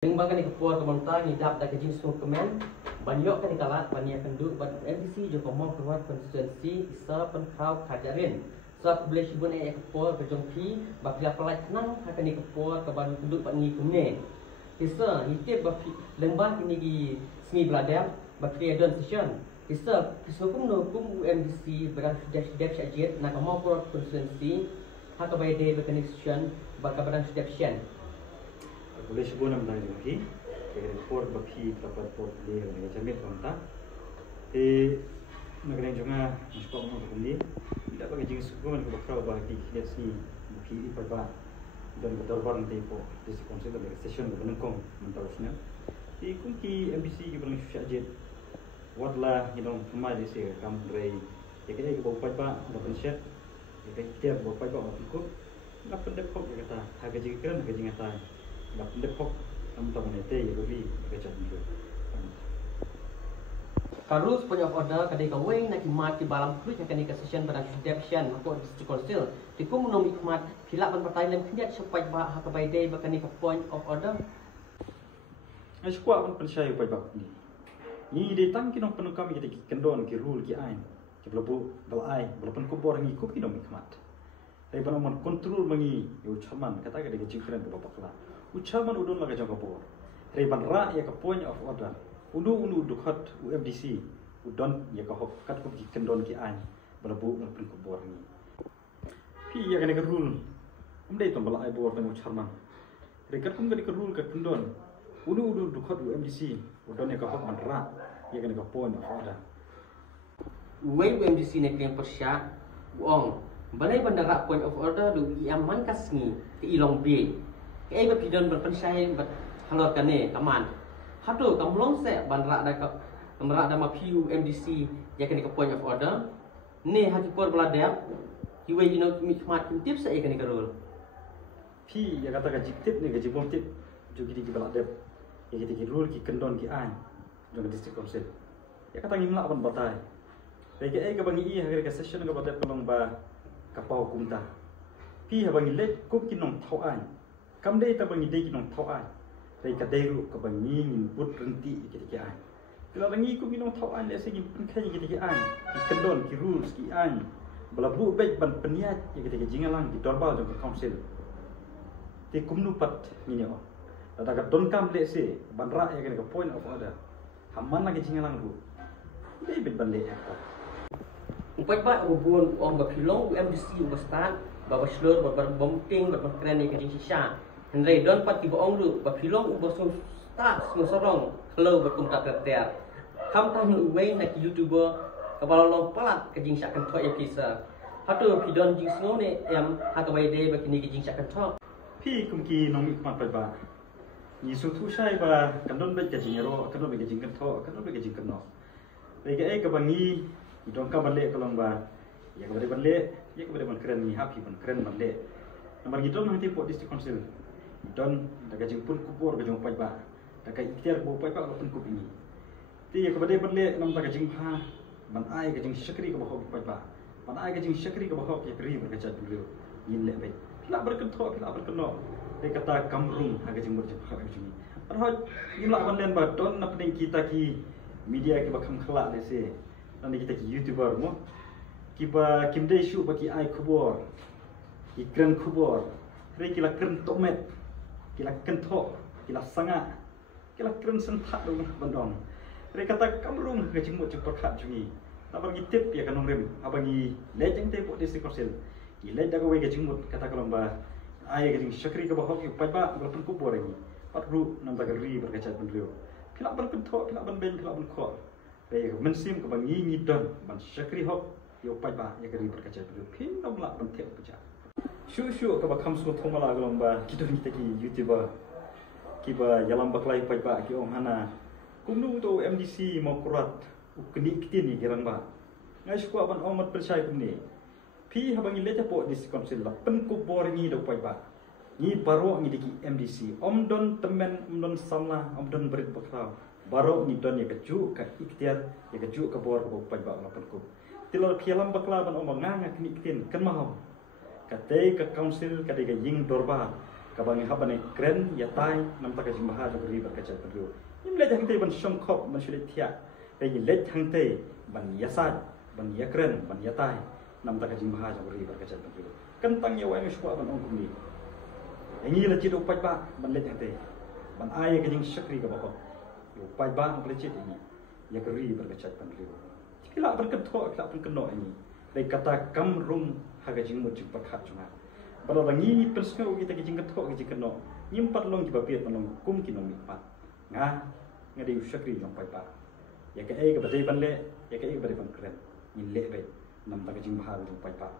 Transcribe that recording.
Limbaga ni kepuar kementang hidap dah kejing semua kemen banyak kan dikalat bania kenduk ban MDC joko mau keluar konstituensi isa penkau kajarin sebab boleh sibun ayat kepuar kejongki bagi apalai tenang akan ni kepuar ke ban kenduk ban ni kemne isa hitip bagi lembang kini di semi beladam bagi adon session isa kisukum nukum MDC berang sudah syajit nak mau keluar konstituensi hak bayade berkini session bagi berang sudah session boleh sebut nama tadi lagi, kira port baki dapat port dia dengan cermin kontak. Negara juga masuk orang ini, tidak bagi jenis sukuman ke bakal bagi dia si baki ibadah dan betul barang tempo di konsep dari session berbentuk menterusnya. Di kunci MBC juga berlangsung syajit, wadlah hidung kemai di sini kamu dari, jadi kita bawa ibadah dapat syat, kita bawa ibadah dapat ikut, dapat depok kata, harga jika harga jingatan. Dapat depok teman-teman itu ya lebih kecil juga. Kalau sepunya order kadai kawin nak khidmat di balam kulit akan di session pada redemption atau district council. Tikum menom khidmat hilap ban partai lem khidmat supaya bah hak baidai bakani ke point of order. Ai sekuat pun percaya pai bab ni. Ni datang kinong penuh kami kita kendon ki rule ki ain. Ki belabu belai belapan kubor ngi kup kinong khidmat. Tapi pada mon kontrol mengi yo chaman kata kadai jikran ke bapak kala. Ucapan udun laga jaga por. Reban ra ya ke point of order. Unu dukhat UMDC. Udon ya ke hok kat ku kendon ki an. Belabu ngapin ku bor ni. Pi ya kena ke rule. Umdai tom bala ai bor temu charman. Rekat kum kena ke rule ke kendon. Unu dukhat UMDC. Udon ya ke hok man ra ya kena ke point of order. UMDC ne klem persya wong. Balai bandara point of order du iaman kasngi ke ilong bi. Kaya berpidon berpensai berhalor kane kaman. Hatu kamlong se bandra ada kamera ada mapiu MDC ya kene ke point of order. Ne haki por beladap. Hiwe jino mikmat tip se kene ke rule. Pi ya kata gaji tip ni gaji bom tip juga di beladap. Ya kita ki rule ki kendon ki an. Dengan district council. Ya kata ngimla ban batai. Bagi ai ke bangi i hari ke session ke batai pelong ba kapau kumta. Pi ha bangi let kup kinong thau an. Kam dai ta bangi dai kinong thau ai dai ka dai ru ka bangi ngin put renti ki ai kila bangi ku kinong thau ai le se ngin pun khai ki ai ki kendon ki rules ki ai balabu baik ban peniat ki jingalang ki torbal jong council ti kumnu pat ni yo da ka don kam le se ban ra ya ka point of order hamman la ki jingalang ru dai bet ban le ya ka Upai ba ubun om bapilong UMDC ubastan babaslor babomting babakran ni kading sisa Henry don pat tiba ong ru bapilong ubasung start sorong hello berkumta terter kam tang uwei nak youtuber kabalong palat kajing syakan thok ya pisa hatu pidon jing snow ne em hakabai de bakini kajing syakan thok pi kumki nong ikmat ba ni su thu sai ba kandon be kajing ro kandon be kajing kan thok kandon be kajing kan no be ka e ka bangi idong ka balle kalong ba ya ka balle ya ka ban keren ni happy ban keren balle nomor gidong nanti po district council don daga jingpun kubur ke jong pai ba daga ikhtiar bo pai ba pun kup ini ti ya kabade balle nam daga jingpha ban ai ke jing syakri ke bahok pai ba ban ai ke jing syakri ke bahok ke kri berkacat dulu yin le bai la berkentho la berkeno te kata kamrung haga jing berjepha ke jing arhot yimla ban len ba don na pening kita ki media ke bakam khala le se nanti kita ki youtuber mo kiba kimdai shu baki ai kubur ikran kubur re kila kren tomet kila kentok kila sanga kila kren sentak dong bandong re kata kamrung ke jimut cepat khat jungi abang tip ya kanong rem abang lejeng tempo district council ile daga we ke jimut kata kalomba ai ke jing syakri ke bahok yu pai ba berpen kubur lagi pat ru nam daga ri berkacat bendrio kila ban kentok kila ban ben kila ban kho re mensim ke bangi ngidon ban syakri hok yu pai ba ya ke ri berkacat bendrio pin nom la ban tek peja Shu ke bakam su thongala galomba kita ni taki youtuber kiba yalam baklai pai ba ki ong hana kumnu to MDC mo kurat ukni kitin ni gerang ba ngai sku aban omat percaya kumni pi habangi leja po dis council la pen ku bor ni do pai ba ni baro ni diki MDC omdon temen omdon samla omdon berit bakla baro ni don ya keju ka ikhtiar ya keju ka bor ko pai ba la pen ku tilal pialam bakla ban omang nganga kni kitin kan mahom Katai ke council, katai ke ying dorba, kabang habane kren ya tai nam ta ka jing baha jong ri bar ka chat ru im le jang te ban shong khop man shule thia pe ni le jang te ban ya sa ban ya kren ban ya tai nam ta ka jing baha jong ri bar ka chat ru kan tang ya wa me shwa ban ong kum ni engi la chit upai ba ban le jang te ban ai ka jing shakri ka ba ko upai ba ang le chit ni ya ka ri bar ka chat ban ru kila ban ka tho kila ban ka no ni le kata kam rum ha ka jing mo chik pa khat chunga balo rangi pensko kita ke jingkat ko ke jingkano nyimpat long ki bapiat long kum ki nomi pat nga ngadi usyakri jong pai pa ya ke ai ke badai ban le ya ke ai ke badai ban kren ni le be nam ta ke jing bahar jong pai pa